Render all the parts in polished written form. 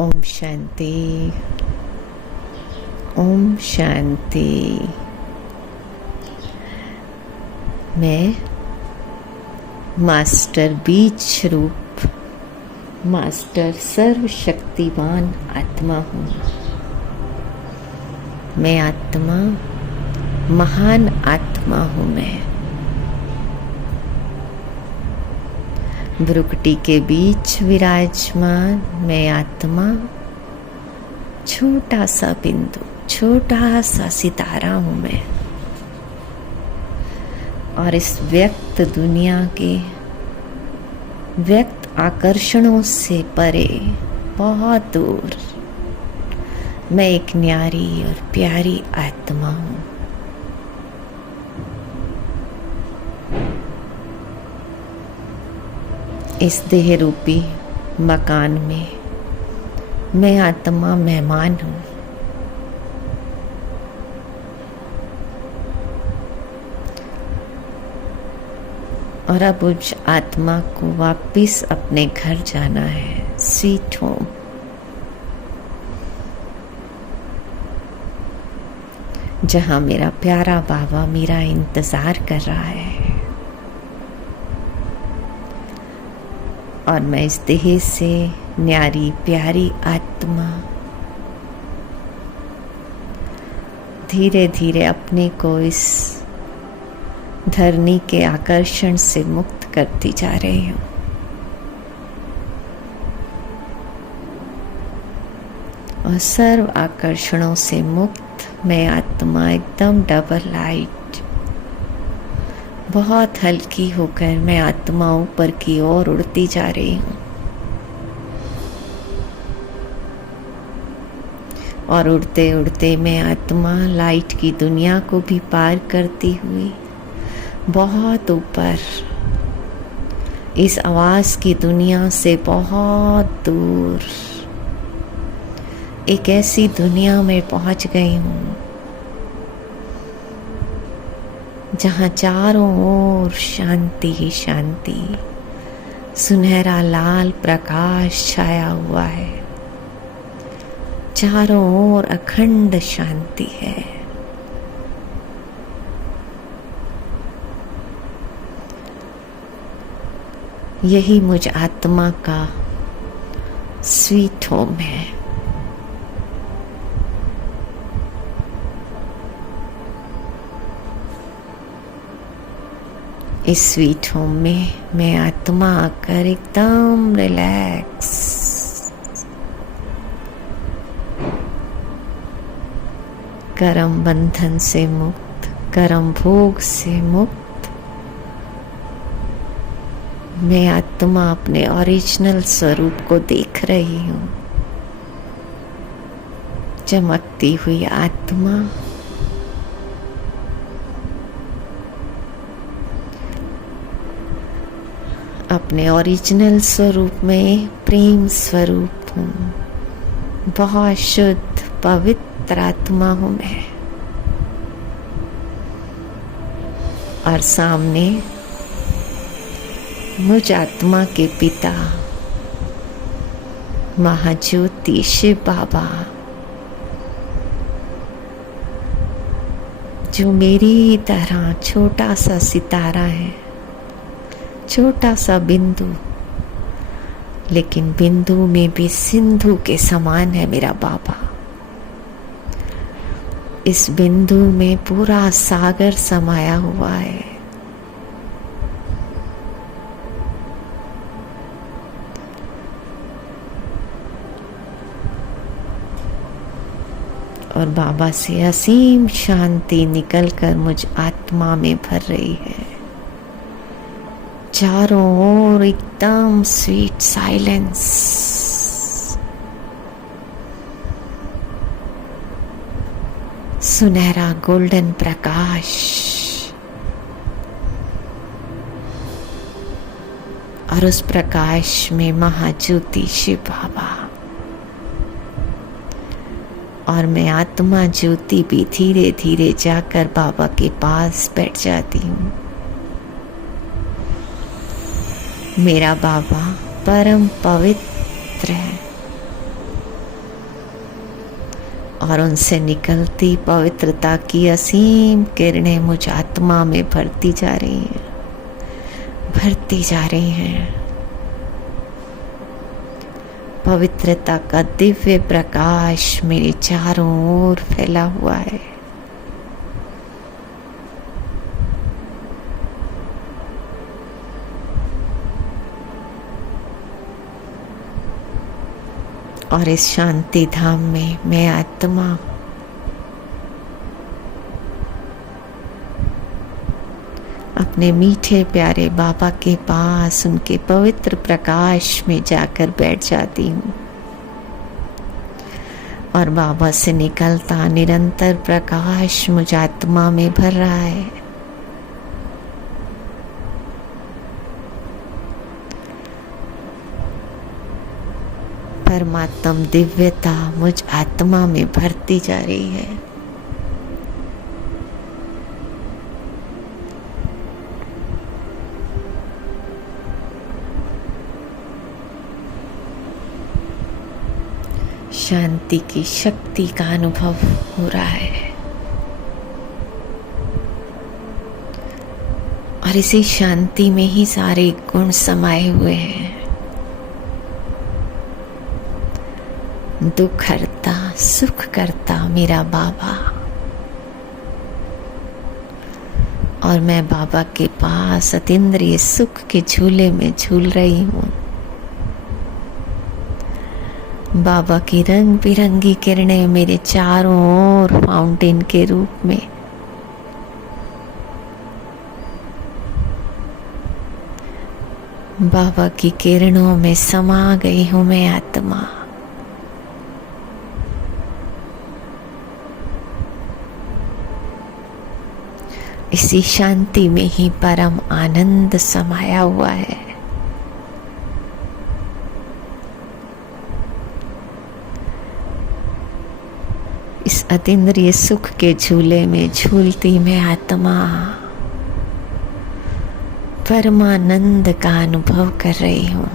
ओम शांति। ओम शांति। मैं मास्टर बीज रूप मास्टर सर्वशक्तिमान आत्मा हूँ। मैं आत्मा महान आत्मा हूँ। मैं भ्रुकुटी के बीच विराजमान मैं आत्मा छोटा सा बिंदु, छोटा सा सितारा हूँ मैं। और इस व्यक्त दुनिया के व्यक्त आकर्षणों से परे बहुत दूर मैं एक न्यारी और प्यारी आत्मा हूँ। इस देह रूपी मकान में मैं आत्मा मेहमान हूँ। और अब उस आत्मा को वापिस अपने घर जाना है, स्वीट होम। जहाँ मेरा प्यारा बाबा मेरा इंतजार कर रहा है। और मैं इस देह से न्यारी प्यारी आत्मा धीरे धीरे अपने को इस धरनी के आकर्षण से मुक्त करती जा रही हूँ। और सर्व आकर्षणों से मुक्त मैं आत्मा एकदम डबल लाइट बहुत हल्की होकर मैं आत्मा ऊपर की ओर उड़ती जा रही हूँ। और उड़ते उड़ते मैं आत्मा लाइट की दुनिया को भी पार करती हुई बहुत ऊपर इस आवाज की दुनिया से बहुत दूर एक ऐसी दुनिया में पहुंच गई हूँ जहाँ चारों ओर शांति ही शांति, सुनहरा लाल प्रकाश छाया हुआ है। चारों ओर अखंड शांति है। यही मुझ आत्मा का स्वीट होम है। इस स्वीट होम में मैं आत्मा आकर एकदम रिलैक्स, कर्म बंधन से मुक्त, कर्म भोग से मुक्त मैं आत्मा अपने ओरिजिनल स्वरूप को देख रही हूँ। चमकती हुई आत्मा अपने ओरिजिनल स्वरूप में प्रेम स्वरूप हूँ। बहुत शुद्ध पवित्र आत्मा हूँ मैं। और सामने मुझ आत्मा के पिता महाज्योति शिव बाबा, जो मेरी तरह छोटा सा सितारा है, छोटा सा बिंदु, लेकिन बिंदु में भी सिंधु के समान है मेरा बाबा। इस बिंदु में पूरा सागर समाया हुआ है। और बाबा से असीम शांति निकलकर मुझ आत्मा में भर रही है। चारों ओर एकदम स्वीट साइलेंस। सुनहरा गोल्डन प्रकाश। और उस प्रकाश में महाज्योति शिव बाबा और मैं आत्मा ज्योति भी धीरे धीरे जाकर बाबा के पास बैठ जाती हूँ। मेरा बाबा परम पवित्र है। और उनसे निकलती पवित्रता की असीम किरणें मुझ आत्मा में भरती जा रही हैं, भरती जा रही हैं। पवित्रता का दिव्य प्रकाश मेरे चारों ओर फैला हुआ है। और इस शांति धाम में मैं आत्मा अपने मीठे प्यारे बाबा के पास उनके पवित्र प्रकाश में जाकर बैठ जाती हूँ और बाबा से निकलता निरंतर प्रकाश मुझ आत्मा में भर रहा है। परमात्म दिव्यता मुझ आत्मा में भरती जा रही है। शांति की शक्ति का अनुभव हो रहा है और इसी शांति में ही सारे गुण समाये हुए हैं। दुख हरता सुख करता मेरा बाबा, और मैं बाबा के पास अतीन्द्रिय सुख के झूले में झूल रही हूँ। बाबा की रंग बिरंगी किरणें मेरे चारों ओर फाउंटेन के रूप में बाबा की किरणों में समा गई हूँ मैं आत्मा। इसी शांति में ही परम आनंद समाया हुआ है। इस अतीन्द्रिय सुख के झूले में झूलती मैं आत्मा परमानंद का अनुभव कर रही हूँ।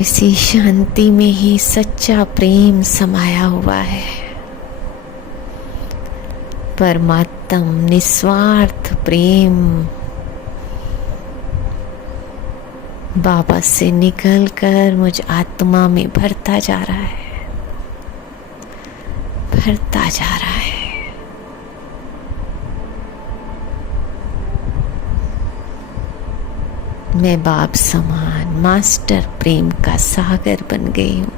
इसी शांति में ही सच्चा प्रेम समाया हुआ है। परमात्म निस्वार्थ प्रेम बाबा से निकलकर मुझ आत्मा में भरता जा रहा है, भरता जा रहा है। मैं बाप समान मास्टर प्रेम का सागर बन गई हूँ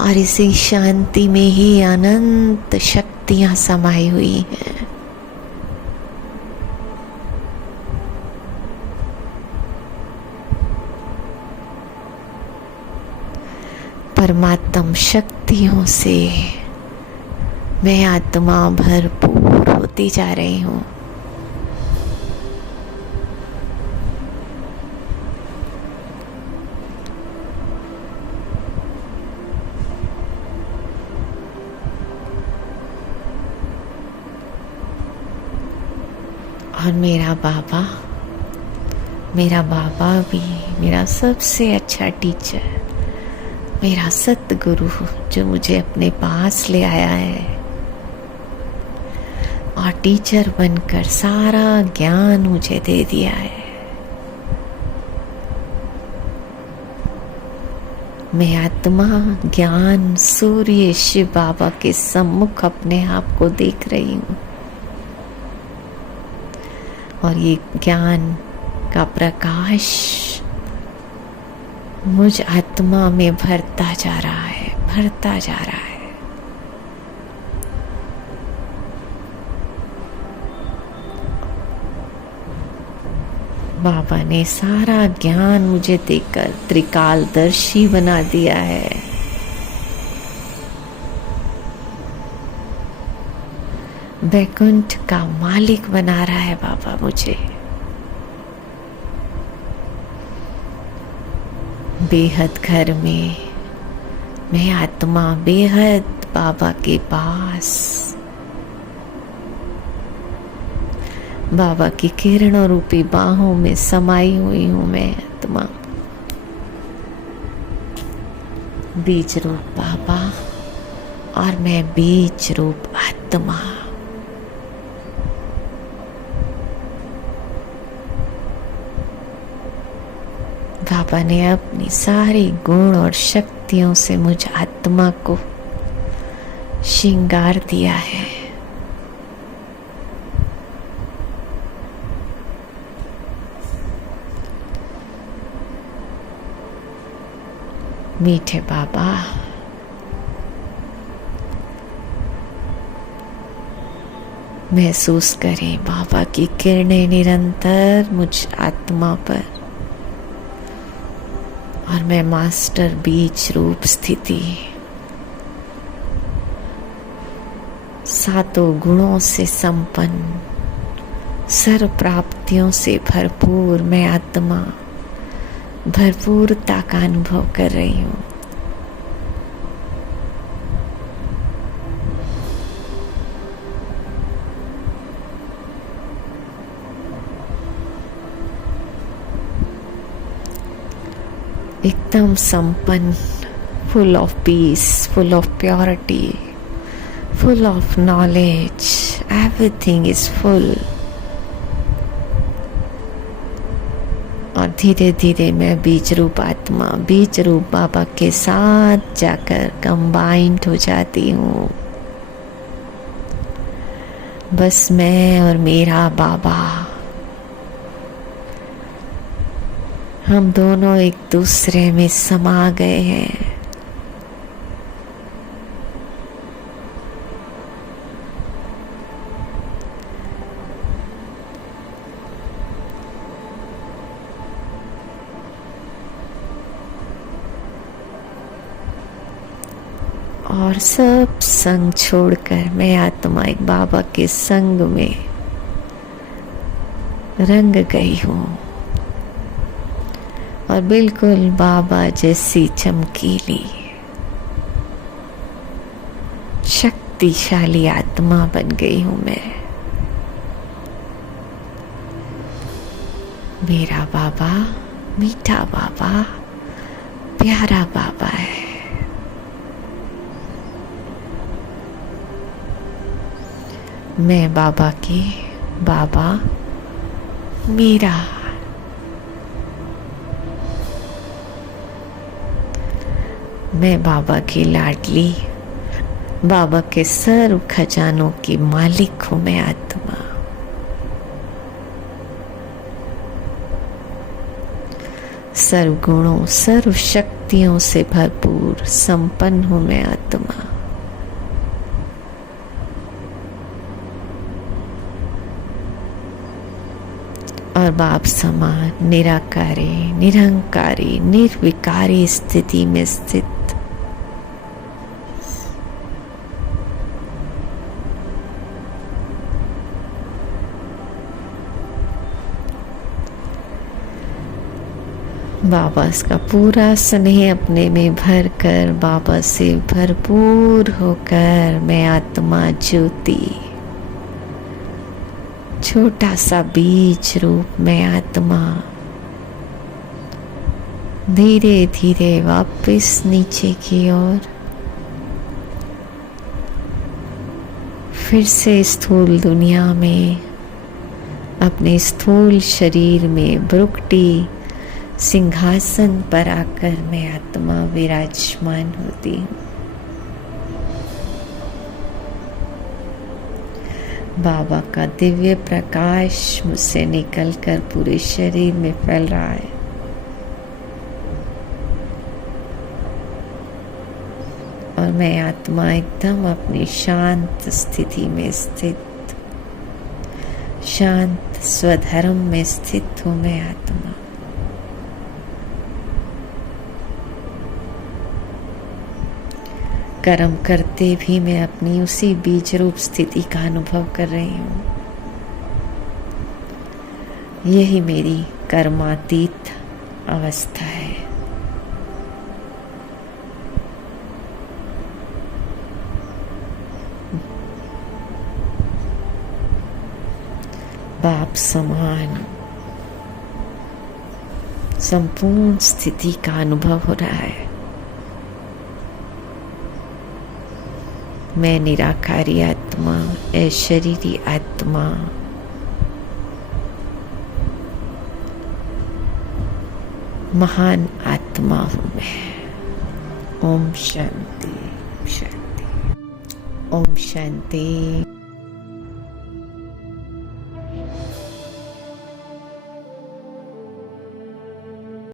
और इसी शांति में ही अनंत शक्तियां समाई हुई हैं। परमात्म शक्तियों से मैं आत्मा भरपूर होती जा रही हूँ। और मेरा बाबा भी मेरा सबसे अच्छा टीचर, मेरा सतगुरु जो मुझे अपने पास ले आया है और टीचर बनकर सारा ज्ञान मुझे दे दिया है। मैं आत्मा ज्ञान सूर्य शिव बाबा के सम्मुख अपने आप को देख रही हूँ और ये ज्ञान का प्रकाश मुझ आत्मा में भरता जा रहा है, भरता जा रहा है। बाबा ने सारा ज्ञान मुझे देकर त्रिकालदर्शी बना दिया है। वैकुंठ का मालिक बना रहा है बाबा मुझे। बेहद घर में मैं आत्मा बेहद बाबा के पास, बाबा की किरणों रूपी बाहों में समाई हुई हूँ। मैं आत्मा, बीज रूप बाबा और मैं बीज रूप आत्मा। बाबा ने अपनी सारी गुण और शक्तियों से मुझ आत्मा को श्रृंगार दिया है। मीठे बाबा, महसूस करें बाबा की किरणें निरंतर मुझ आत्मा पर, और मैं मास्टर बीज रूप स्थिति, सातों गुणों से संपन्न, सर्व प्राप्तियों से भरपूर मैं आत्मा भरपूरता का अनुभव कर रही हूँ। एकदम संपन्न, full of peace, full of purity, full of knowledge, everything is full। और धीरे धीरे मैं बीज रूप आत्मा, बीज रूप बाबा के साथ जाकर कंबाइंड हो जाती हूँ। बस मैं और मेरा बाबा, हम दोनों एक दूसरे में समा गए हैं। और सब संग छोड़कर मैं आत्मा एक बाबा के संग में रंग गई हूँ, और बिल्कुल बाबा जैसी चमकीली शक्तिशाली आत्मा बन गई हूँ मैं। मेरा बाबा मीठा बाबा, प्यारा बाबा है। मैं बाबा की, बाबा मेरा। मैं बाबा की लाडली, बाबा के सर्व खजानों की मालिक हूँ मैं आत्मा। सर्व गुणों, सर्व शक्तियों से भरपूर संपन्न हूँ मैं आत्मा। और बाप समान निराकारी, निरंकारी, निर्विकारी स्थिति में स्थित बाबा का पूरा स्नेह अपने में भर कर, बाबा से भरपूर होकर मैं आत्मा ज्योति, छोटा सा बीज रूप में आत्मा धीरे धीरे वापस नीचे की ओर, फिर से स्थूल दुनिया में अपने स्थूल शरीर में ब्रुकटी सिंहासन पर आकर मैं आत्मा विराजमान होती हूँ। बाबा का दिव्य प्रकाश मुझसे निकलकर पूरे शरीर में फैल रहा है। और मैं आत्मा एकदम अपनी शांत स्थिति में स्थित, शांत स्वधर्म में स्थित हूँ मैं आत्मा। कर्म करते भी मैं अपनी उसी बीज रूप स्थिति का अनुभव कर रही हूँ। यही मेरी कर्मातीत अवस्था है। बाप समान संपूर्ण स्थिति का अनुभव हो रहा है। मैं निराकारी आत्मा, अशरीरी आत्मा, महान आत्मा हूं मैं। ओम शांति, शांति, ओम शांति।